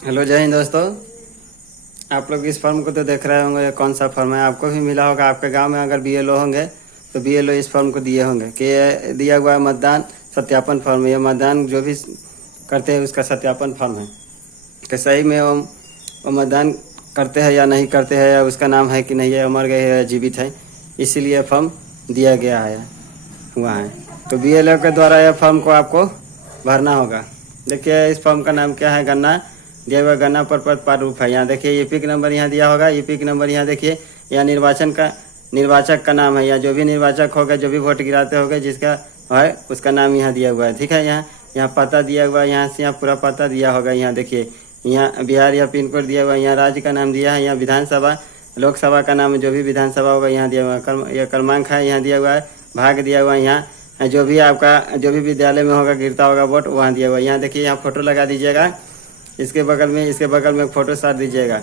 Hello, जय हिंद दोस्तों। आप लोग इस फॉर्म को तो देख रहे होंगे, ये कौन सा फॉर्म है। आपको भी मिला होगा। आपके गांव में अगर बीएलओ होंगे तो बीएलओ इस फॉर्म को दिए होंगे कि ये दिया हुआ है मतदान सत्यापन फॉर्म। ये मतदान जो भी करते हैं उसका सत्यापन फॉर्म है कि सही में वो मतदान करते हैं या नहीं करते हैं, या उसका नाम है कि नहीं है, मर गए है या जीवित है। इसीलिए फॉर्म दिया गया है हुआ है। तो बीएलओ के द्वारा यह फॉर्म को आपको भरना होगा। देखिए इस फॉर्म का नाम क्या है, गन्ना दिया हुआ गन्ना पर प्रारूप है। यहाँ देखिए ईपिक नंबर यहाँ दिया होगा। ईपिक नंबर यहाँ देखिए, यहाँ निर्वाचक का नाम है। यहाँ जो भी निर्वाचक होगा, जो भी वोट गिराते होंगे, जिसका है उसका नाम यहाँ दिया हुआ है। ठीक है, यहाँ पता दिया हुआ है। यहाँ से यहाँ पूरा पता दिया होगा। यहाँ देखिए, यहाँ बिहार या पिन कोड दिया हुआ है। यहाँ राज्य का नाम दिया है। यहाँ विधानसभा लोकसभा का नाम, जो भी विधानसभा होगा यहाँ दिया हुआ है। यह क्रमांक है यहाँ दिया हुआ है। भाग दिया हुआ है। यहाँ जो भी आपका जो भी विद्यालय में होगा गिरता होगा वोट, वहाँ दिया हुआ है। यहाँ देखिए, यहाँ फोटो लगा दीजिएगा। इसके बगल में एक फोटो साट दीजिएगा।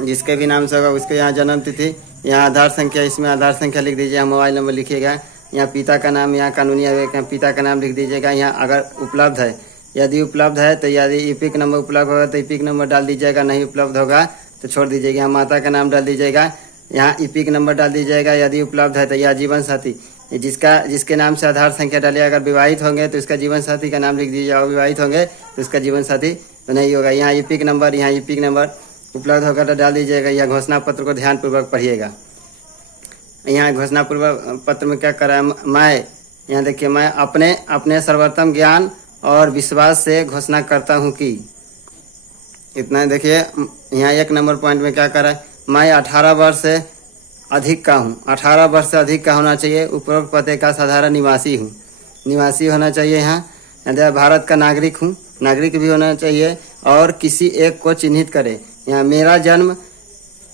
जिसके भी नाम से होगा उसके यहाँ जन्म तिथि, यहाँ आधार संख्या, इसमें आधार संख्या लिख दीजिए। मोबाइल नंबर लिखिएगा। यहाँ पिता का नाम, यहाँ कानूनी आवेदन पिता का नाम लिख दीजिएगा। यहाँ अगर उपलब्ध है, यदि उपलब्ध है तो यदि ईपिक नंबर उपलब्ध होगा तो ईपिक नंबर डाल दीजिएगा। नहीं उपलब्ध होगा तो छोड़ दीजिएगा। यहाँ माता का नाम डाल दीजिएगा। यहाँ ईपिक नंबर डाल दीजिएगा। यदि उपलब्ध है तो यह जीवन साथी, जिसके नाम से आधार संख्या डालिए। अगर विवाहित होंगे तो इसका जीवन साथी का नाम लिख दीजिए। अविवाहित होंगे तो इसका जीवन साथी तो नहीं होगा। यहाँ ईपिक नंबर उपलब्ध होगा तो डाल दीजिएगा। यह घोषणा पत्र को ध्यानपूर्वक पढ़िएगा। यहाँ घोषणा पूर्वक पत्र में क्या करा है, मैं यहाँ देखिए, मैं अपने सर्वोत्तम ज्ञान और विश्वास से घोषणा करता हूँ कि इतना। देखिए यहाँ 1 नंबर पॉइंट में क्या करा है, मैं 18 वर्ष से अधिक का हूँ। 18 वर्ष से अधिक का होना चाहिए। उपरोक्त पते का साधारण निवासी हूँ। निवासी होना चाहिए। यहाँ भारत का नागरिक हूँ, नागरिक भी होना चाहिए। और किसी एक को चिन्हित करें। यहाँ मेरा जन्म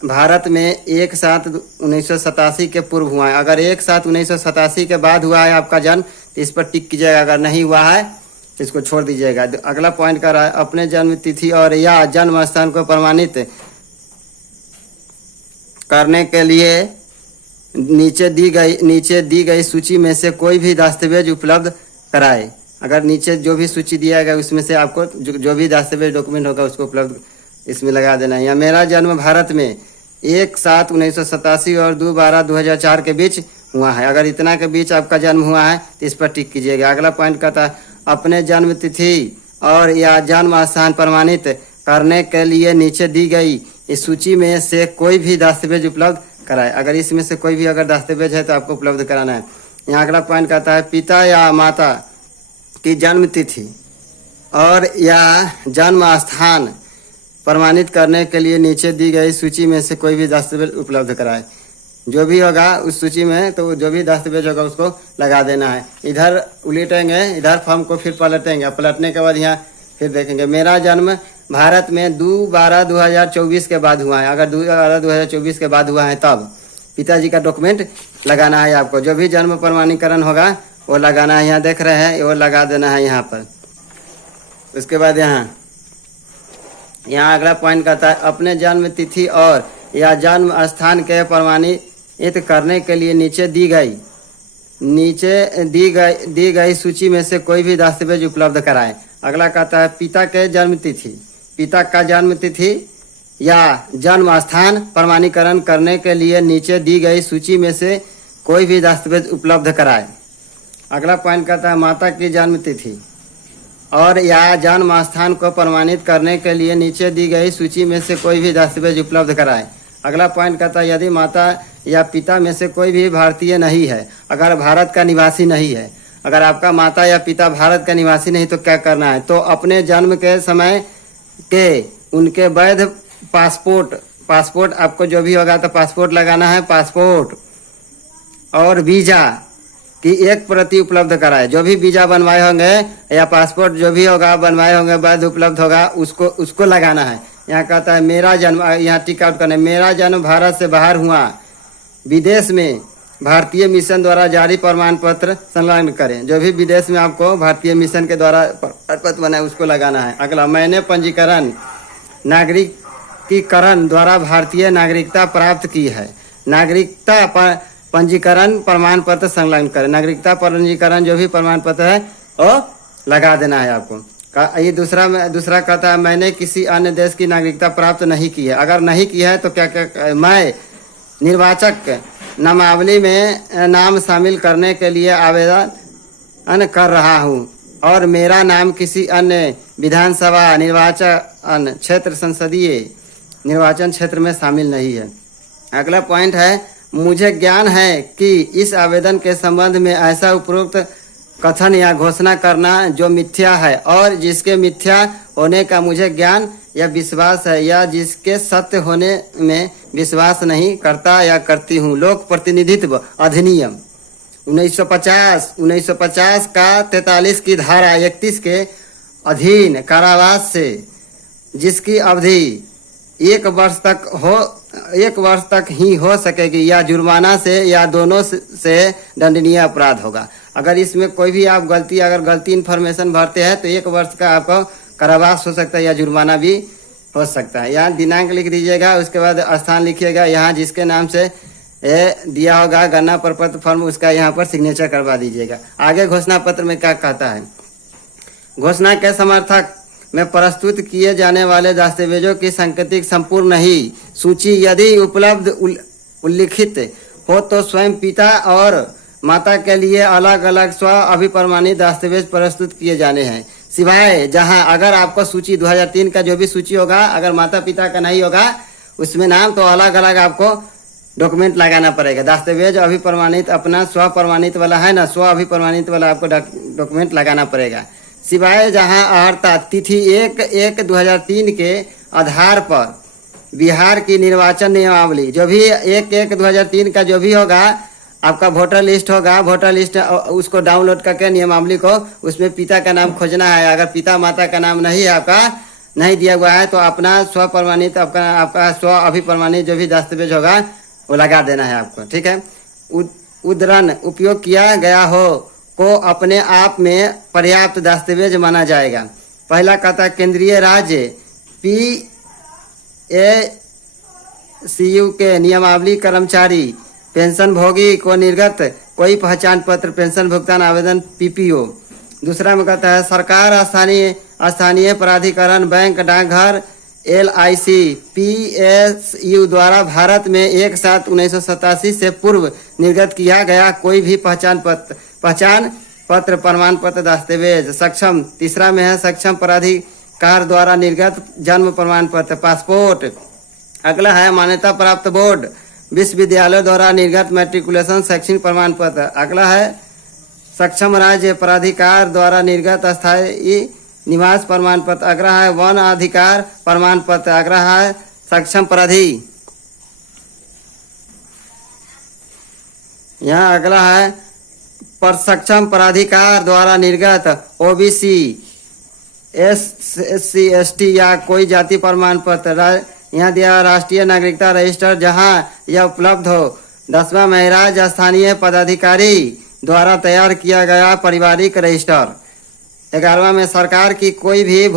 भारत में 1/7/1987 के पूर्व हुआ है। अगर 1/7/1987 के बाद हुआ है आपका जन्म तो इस पर टिक कीजिएगा। अगर नहीं हुआ है तो इसको छोड़ दीजिएगा। अगला पॉइंट कर रहा है, अपने जन्म तिथि और या जन्म स्थान को प्रमाणित करने के लिए नीचे दी गई सूची में से कोई भी दस्तावेज उपलब्ध कराए। अगर नीचे जो भी सूची दिया गया उसमें से आपको जो भी दस्तावेज डॉक्यूमेंट होगा उसको उपलब्ध इसमें लगा देना है। या मेरा जन्म भारत में 1/7/1987 और 2/12/2004 के बीच हुआ है। अगर इतना के बीच आपका जन्म हुआ है तो इस पर टिक कीजिएगा। अगला पॉइंट कहता है, अपने जन्म तिथि और या जन्म स्थान प्रमाणित करने के लिए नीचे दी गई इस सूची में से कोई भी दस्तावेज उपलब्ध कराए। अगर इसमें से कोई भी अगर दस्तावेज है तो आपको उपलब्ध कराना है। यहाँ अगला पॉइंट कहता है, पिता या माता की जन्म तिथि और या जन्म स्थान प्रमाणित करने के लिए नीचे दी गई सूची में से कोई भी दस्तावेज उपलब्ध कराए। जो भी होगा उस सूची में, तो जो भी दस्तावेज होगा उसको लगा देना है। इधर उलटेंगे, इधर फॉर्म को फिर पलटेंगे। पलटने के बाद यहाँ फिर देखेंगे, मेरा जन्म भारत में 2/12/2024 के बाद हुआ है। अगर 2/12/2024 के बाद हुआ है तब पिताजी का डॉक्यूमेंट लगाना है आपको। जो भी जन्म प्रमाणीकरण होगा वो लगाना है। यहाँ देख रहे हैं, वो लगा देना है यहाँ पर। उसके बाद यहाँ अगला पॉइंट कहता है, अपने जन्म तिथि और या जन्म स्थान के प्रमाणित करने के लिए नीचे दी गई सूची में से कोई भी दस्तावेज उपलब्ध कराए। अगला कहता है, पिता का जन्म तिथि या जन्म स्थान प्रमाणीकरण करने के लिए नीचे दी गई सूची में से कोई भी दस्तावेज उपलब्ध कराए। अगला पॉइंट कहता है, माता की जन्म तिथि और या जन्म स्थान को प्रमाणित करने के लिए नीचे दी गई सूची में से कोई भी दस्तावेज उपलब्ध कराए। अगला पॉइंट कहता है, यदि माता या पिता में से कोई भी भारतीय नहीं है, अगर भारत का निवासी नहीं है, अगर आपका माता या पिता भारत का निवासी नहीं तो क्या करना है, तो अपने जन्म के समय के उनके वैध पासपोर्ट आपको जो भी होगा तो पासपोर्ट लगाना है। पासपोर्ट और वीजा कि 1 प्रति उपलब्ध कराए। जो भी वीजा बनवाए होंगे या पासपोर्ट जो भी होगा बनवाए होंगे वैध उपलब्ध होगा उसको लगाना है। यहाँ कहता है, मेरा जन्म, यहाँ टिक आउट करना है, मेरा जन्म भारत से बाहर हुआ, विदेश में भारतीय मिशन द्वारा जारी प्रमाण पत्र संलग्न करें। जो भी विदेश में आपको भारतीय मिशन के द्वारा प्रमाण पत्र बना है उसको लगाना है। अगला, मैंने पंजीकरण नागरिकीकरण द्वारा भारतीय नागरिकता प्राप्त की है। नागरिकता पंजीकरण प्रमाण पत्र संलग्न करें। नागरिकता पंजीकरण जो भी प्रमाण पत्र है वो लगा देना है आपको। ये दूसरा कहता है मैंने किसी अन्य देश की नागरिकता प्राप्त नहीं की है। अगर नहीं की है तो क्या मैं निर्वाचक नामावली में नाम शामिल करने के लिए आवेदन कर रहा हूं और मेरा नाम किसी अन्य विधानसभा निर्वाचन क्षेत्र संसदीय निर्वाचन क्षेत्र में शामिल नहीं है। अगला पॉइंट है मुझे ज्ञान है कि इस आवेदन के संबंध में ऐसा उपरोक्त कथन या घोषणा करना जो मिथ्या है और जिसके मिथ्या होने का मुझे ज्ञान या विश्वास है या जिसके सत्य होने में विश्वास नहीं करता या करती हूँ। लोक प्रतिनिधित्व अधिनियम 1950 का 43 की धारा 31 के अधीन कारावास से जिसकी अवधि 1 वर्ष तक ही हो सकेगी या जुर्माना से या दोनों से दंडनीय अपराध होगा। अगर इसमें कोई भी आप गलती इन्फॉर्मेशन भरते हैं तो 1 वर्ष का आपको कारावास हो सकता है या जुर्माना भी हो सकता है। यहाँ दिनांक लिख दीजिएगा, उसके बाद स्थान लिखिएगा, यहाँ जिसके नाम से दिया होगा गणना प्रपत्र फॉर्म उसका यहाँ पर सिग्नेचर करवा दीजिएगा। आगे घोषणा पत्र में क्या कहता है, घोषणा के समर्थक में प्रस्तुत किए जाने वाले दस्तावेजों की सांकेतिक संपूर्ण ही सूची यदि उपलब्ध उल्लिखित हो तो स्वयं पिता और माता के लिए अलग अलग स्व अभिप्रमाणित दस्तावेज प्रस्तुत किए जाने हैं। सिवाय जहां अगर आपको सूची 2003 का जो भी सूची होगा अगर माता पिता का नहीं होगा उसमें नाम तो अलग अलग आपको डॉक्यूमेंट लगाना पड़ेगा। दस्तावेज अभिप्रमाणित अपना स्व प्रमाणित वाला है ना, स्व अभिप्रमाणित वाला आपको डॉक्यूमेंट लगाना पड़ेगा। सिवाय जहां अर्हता तिथि 1/1/2003 के आधार पर बिहार की निर्वाचन नियमावली जो भी 1/1/2003 का जो भी होगा आपका वोटर लिस्ट होगा, वोटर लिस्ट उसको डाउनलोड करके नियमावली को उसमें पिता का नाम खोजना है। अगर पिता माता का नाम नहीं है आपका नहीं दिया हुआ है तो अपना स्व प्रमाणित आपका स्व अभिप्रमाणित जो भी दस्तावेज होगा वो लगा देना है आपको, ठीक है। उद्धरण उपयोग किया गया हो को अपने आप में पर्याप्त दस्तावेज माना जाएगा। पहला कहता केंद्रीय राज्य PACU के नियमावली कर्मचारी पेंशन भोगी को निर्गत कोई पहचान पत्र पेंशन भुगतान आवेदन PPO। दूसरा में कहता है सरकार स्थानीय प्राधिकरण बैंक डाकघर LIC PSU द्वारा भारत में 1/7/1987 से पूर्व निर्गत किया गया कोई भी पहचान पत्र प्रमाण पत्र दस्तावेज। सक्षम तीसरा में है सक्षम प्राधिकार द्वारा निर्गत जन्म प्रमाण पत्र पासपोर्ट। अगला है मान्यता प्राप्त बोर्ड विश्वविद्यालय द्वारा निर्गत मैट्रिकुलेशन शैक्षणिक प्रमाण पत्र। अगला है सक्षम राज्य प्राधिकार द्वारा निर्गत अस्थायी निवास प्रमाण पत्र। अगला है वन अधिकार प्रमाण पत्र। अगला है सक्षम प्राधि। यहाँ अगला है पर सक्षम प्राधिकार द्वारा निर्गत OBC SC ST या कोई जाति प्रमाण पत्र। यहाँ दिया राष्ट्रीय नागरिकता रजिस्टर जहाँ यह उपलब्ध हो। 10वां महराज स्थानीय पदाधिकारी द्वारा तैयार किया गया पारिवारिक रजिस्टर। 11वां में सरकार की कोई भी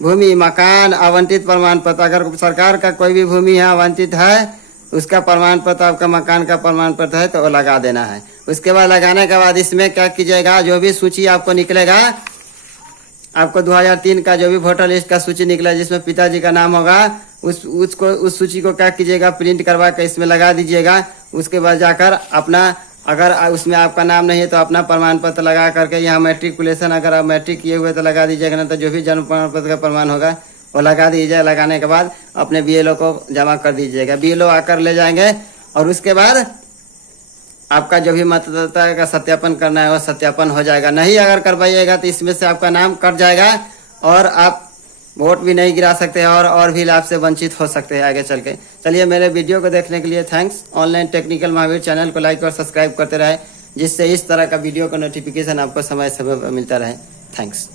भूमि मकान आवंटित प्रमाण पत्र। अगर सरकार का कोई भी भूमि है आवंटित है उसका प्रमाण पत्र आपका मकान का प्रमाण पत्र है तो वो लगा देना है। उसके बाद लगाने के बाद इसमें क्या कीजिएगा जो भी सूची आपको निकलेगा आपको 2003 का जो भी वोटर लिस्ट का सूची निकला जिसमें पिताजी का नाम होगा उस सूची को क्या कीजिएगा प्रिंट करवा के इसमें लगा दीजिएगा। उसके बाद जाकर अपना अगर उसमें आपका नाम नहीं है तो अपना प्रमाण पत्र लगा करके यहाँ मैट्रिकुलेशन अगर आप मैट्रिक किए हुए तो लगा दीजिएगा, ना तो जो भी जन्म प्रमाण पत्र का प्रमाण होगा वो लगा दीजिए। लगाने के बाद अपने BLO को जमा कर दीजिएगा। BLO आकर ले जाएंगे और उसके बाद आपका जो भी मतदाता का सत्यापन करना है वो सत्यापन हो जाएगा। नहीं अगर करवाइएगा तो इसमें से आपका नाम कट जाएगा और आप वोट भी नहीं गिरा सकते और भी लाभ से वंचित हो सकते हैं आगे चल के। चलिए मेरे वीडियो को देखने के लिए thanks. Online technical Mahavir channel को लाइक और सब्सक्राइब करते रहे जिससे इस तरह का वीडियो का नोटिफिकेशन आपको समय समय पर मिलता रहे। थैंक्स।